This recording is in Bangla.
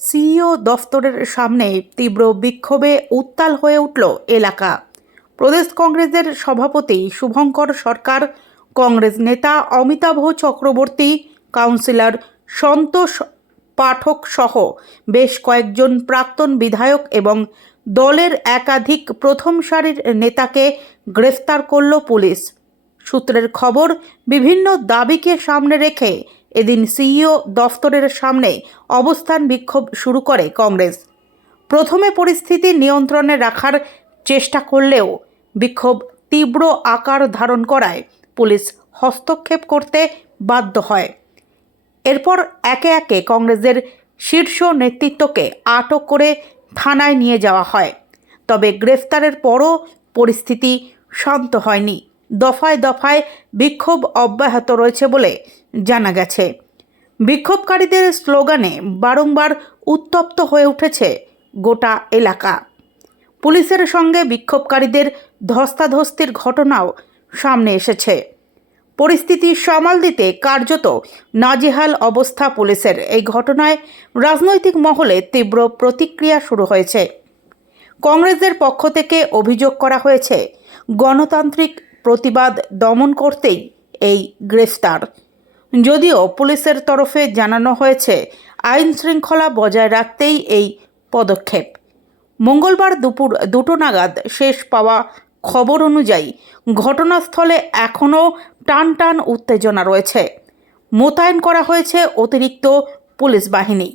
সিইও দফতরের সামনে তীব্র বিক্ষোভে উত্তাল হয়ে উঠল এলাকা। প্রদেশ কংগ্রেসের সভাপতি শুভঙ্কর সরকার, কংগ্রেস নেতা অমিতাভ চক্রবর্তী, কাউন্সিলর সন্তোষ পাঠক সহ বেশ কয়েকজন প্রাক্তন বিধায়ক এবং দলের একাধিক প্রথম সারির নেতাকে গ্রেফতার করল পুলিশ। সূত্রের খবর, বিভিন্ন দাবিকে সামনে রেখে এদিন সিইও দফতরের সামনে অবস্থান বিক্ষোভ শুরু করে কংগ্রেস। প্রথমে পরিস্থিতি নিয়ন্ত্রণে রাখার চেষ্টা করলেও বিক্ষোভ তীব্র আকার ধারণ করায় পুলিশ হস্তক্ষেপ করতে বাধ্য হয়। এরপর একে একে কংগ্রেসের শীর্ষ নেতৃত্বকে আটক করে থানায় নিয়ে যাওয়া হয়। তবে গ্রেফতারের পরও পরিস্থিতি শান্ত হয়নি। দফায় দফায় বিক্ষোভ অব্যাহত রয়েছে বলে জানা গেছে। বিক্ষোভকারীদের স্লোগানে বারংবার উত্তপ্ত হয়ে উঠেছে গোটা এলাকা। পুলিশের সঙ্গে বিক্ষোভকারীদের ধস্তাধস্তির ঘটনাও সামনে এসেছে। পরিস্থিতি সামাল দিতে কার্যত নাজেহাল অবস্থা পুলিশের। এই ঘটনায় রাজনৈতিক মহলে তীব্র প্রতিক্রিয়া শুরু হয়েছে। কংগ্রেসের পক্ষ থেকে অভিযোগ করা হয়েছে, গণতান্ত্রিক প্রতিবাদ দমন করতেই এই গ্রেফতার। যদিও পুলিশের তরফে জানানো হয়েছে আইন শৃঙ্খলা বজায় রাখতেই এই পদক্ষেপ। মঙ্গলবার দুপুর 2টো নাগাদ শেষ পাওয়া খবর অনুযায়ী ঘটনাস্থলে এখনও টান উত্তেজনা রয়েছে। মোতায়েন করা হয়েছে অতিরিক্ত পুলিশ বাহিনী।